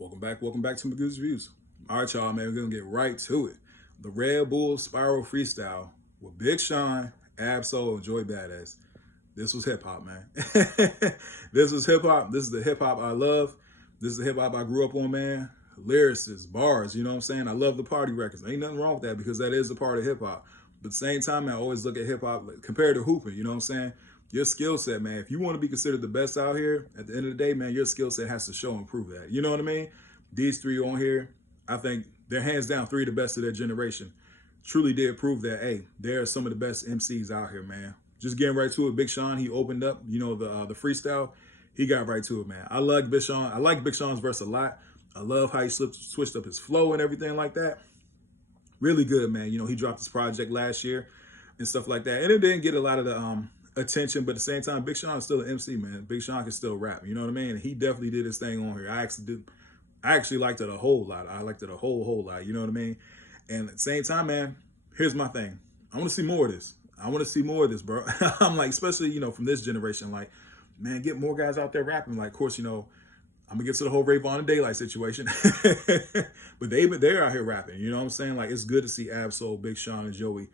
Welcome back to McGoo's Reviews. All right, y'all, man, we're gonna get right to it. The Red Bull Spiral Freestyle with Big Sean, Ab-Soul, and Joey Badass. This was hip hop, man. This was hip hop. This is the hip hop I love. This is the hip hop I grew up on, man. Lyricists, bars, you know what I'm saying? I love the party records. Ain't nothing wrong with that because that is the part of hip hop. But at the same time, man, I always look at hip hop compared to hooping, you know what I'm saying? Your skill set, man. If you want to be considered the best out here, at the end of the day, man, your skill set has to show and prove that. You know what I mean? These three on here, I think they're hands down three of the best of their generation. Truly did prove that, hey, they're some of the best MCs out here, man. Just getting right to it, Big Sean, he opened up, the freestyle. He got right to it, man. I like Big Sean. I like Big Sean's verse a lot. I love how he switched up his flow and everything like that. Really good, man. You know, he dropped his project last year and stuff like that. And it didn't get a lot of the attention, but at the same time, Big Sean is still an MC, man. Big Sean can still rap, you know what I mean? And he definitely did his thing on here. I actually liked it a whole lot. I liked it a whole lot, you know what I mean? And at the same time, man, here's my thing. I want to see more of this. I want to see more of this, bro. I'm like, especially, from this generation, like, man, get more guys out there rapping. Like, of course, I'm gonna get to the whole Rayvon and Daylight situation. But they're out here rapping, you know what I'm saying? Like, it's good to see Ab-Soul, Big Sean, and Joey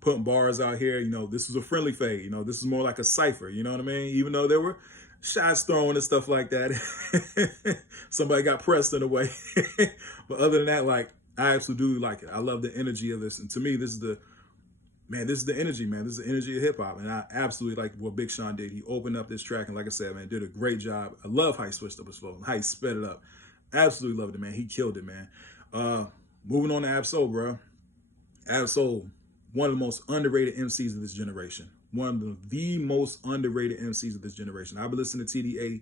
putting bars out here. This is a friendly fade. This is more like a Cypher, you know what I mean? Even though there were shots thrown and stuff like that. Somebody got pressed in a way. But other than that, like, I absolutely do like it. I love the energy of this. And to me, this is the energy, man. This is the energy of hip hop. And I absolutely like what Big Sean did. He opened up this track, and like I said, man, did a great job. I love how he switched up his flow, how he sped it up. Absolutely loved it, man. He killed it, man. Moving on to Ab-Soul, bro. Ab-Soul, one of the most underrated MCs of this generation. One of the most underrated MCs of this generation. I've been listening to TDE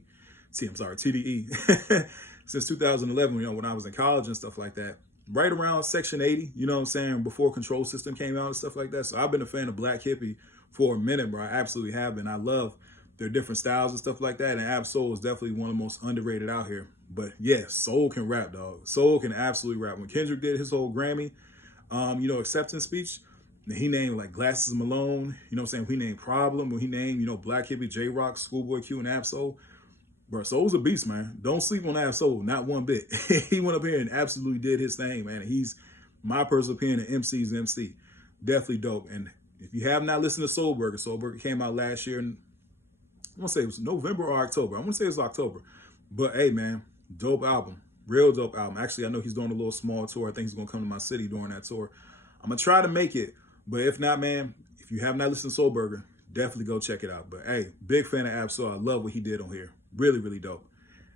since 2011, when I was in college and stuff like that. Right around Section 80, you know what I'm saying, before Control System came out and stuff like that. So I've been a fan of Black Hippie for a minute, bro. I absolutely have been. I love their different styles and stuff like that. And Ab-Soul is definitely one of the most underrated out here. But yeah, Soul can rap, dog. Soul can absolutely rap. When Kendrick did his whole Grammy, acceptance speech, he named like Glasses Malone, you know what I'm saying? He named Problem, when he named, Black Hippie, J-Rock, Schoolboy Q, and Ab-Soul. Bro, Soul's a beast, man. Don't sleep on Ab-Soul, not one bit. He went up here and absolutely did his thing, man. He's my personal opinion, an MC's MC. Definitely dope. And if you have not listened to Soulburger came out last year, and I want to say it was November or October. I want to say it was October. But hey, man, dope album. Real dope album. Actually, I know he's doing a little small tour. I think he's going to come to my city during that tour. I'm going to try to make it. But if not, man, if you have not listened to Soulburger, definitely go check it out. But hey, big fan of Ab-Soul. I love what he did on here. Really, really dope.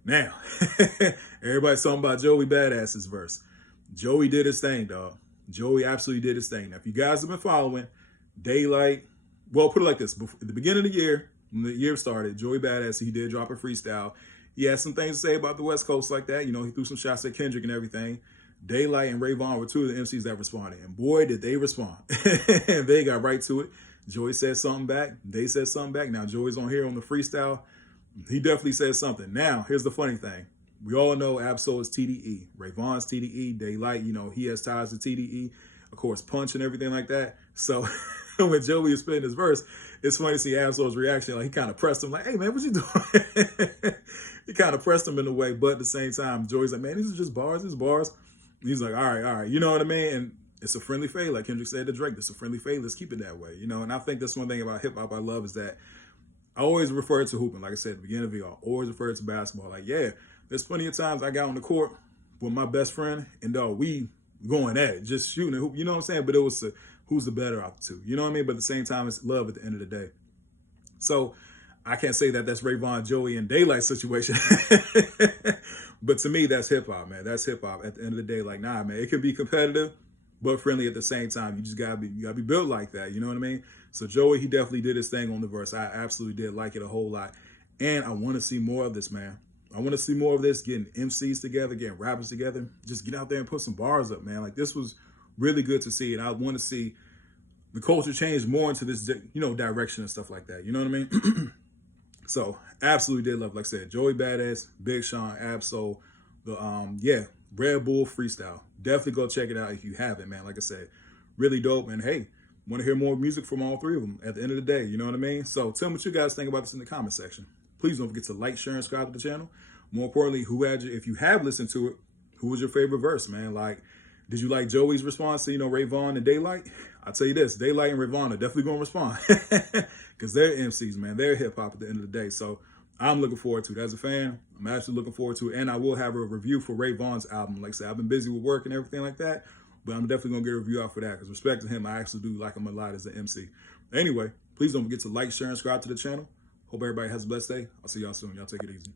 Now, everybody's talking about Joey Badass's verse. Joey did his thing, dog. Joey absolutely did his thing. Now, if you guys have been following, Daylight, well, put it like this. At the beginning of the year, when the year started, Joey Badass, he did drop a freestyle. He had some things to say about the West Coast like that. He threw some shots at Kendrick and everything. Daylight and Rayvon were two of the MCs that responded. And boy, did they respond. They got right to it. Joey said something back. They said something back. Now, Joey's on here on the freestyle. He definitely said something. Now, here's the funny thing. We all know Ab-Soul is TDE. Rayvon's TDE. Daylight, he has ties to TDE. Of course, Punch and everything like that. So when Joey is spitting his verse, it's funny to see Ab-Soul's reaction. Like, he kind of pressed him like, hey, man, what you doing? He kind of pressed him in a way, but at the same time, Joey's like, man, these are just bars. These bars. And he's like, all right. You know what I mean? And it's a friendly fade. Like Kendrick said to Drake, it's a friendly fade. Let's keep it that way. And I think that's one thing about hip-hop I love is that I always refer to hooping. Like I said at the beginning of the video, I always refer to basketball. Like, yeah, there's plenty of times I got on the court with my best friend and we going at it, just shooting a hoop. You know what I'm saying? But it was who's the better out the two. You know what I mean? But at the same time, it's love at the end of the day. So I can't say that that's Rayvon, Joey, and Daylight situation. But to me, that's hip-hop, man. That's hip-hop at the end of the day. Like, nah, man, it can be competitive, but friendly at the same time. You just gotta be built like that. You know what I mean? So Joey, he definitely did his thing on the verse. I absolutely did like it a whole lot. And I want to see more of this, man. I want to see more of this, getting MCs together, getting rappers together. Just get out there and put some bars up, man. Like, this was really good to see. And I want to see the culture change more into this, direction and stuff like that. You know what I mean? So absolutely did love, like I said, Joey Badass, Big Sean, Ab-Soul, the Red Bull freestyle. Definitely go check it out if you haven't, man. Like I said, really dope. And hey, want to hear more music from all three of them at the end of the day. You know what I mean? So tell me what you guys think about this in the comment section. Please don't forget to like, share, and subscribe to the channel. more importantly, if you have listened to it, who was your favorite verse, man? Like, did you like Joey's response to, Ray Vaughn and Daylight? I'll tell you this, Daylight and Ray Vaughn are definitely going to respond because they're MCs, man. They're hip hop at the end of the day. So I'm looking forward to it. As a fan, I'm actually looking forward to it. And I will have a review for Ray Vaughn's album. Like I said, I've been busy with work and everything like that, but I'm definitely going to get a review out for that because respect to him, I actually do like him a lot as an MC. Anyway, please don't forget to like, share, and subscribe to the channel. Hope everybody has a blessed day. I'll see y'all soon. Y'all take it easy.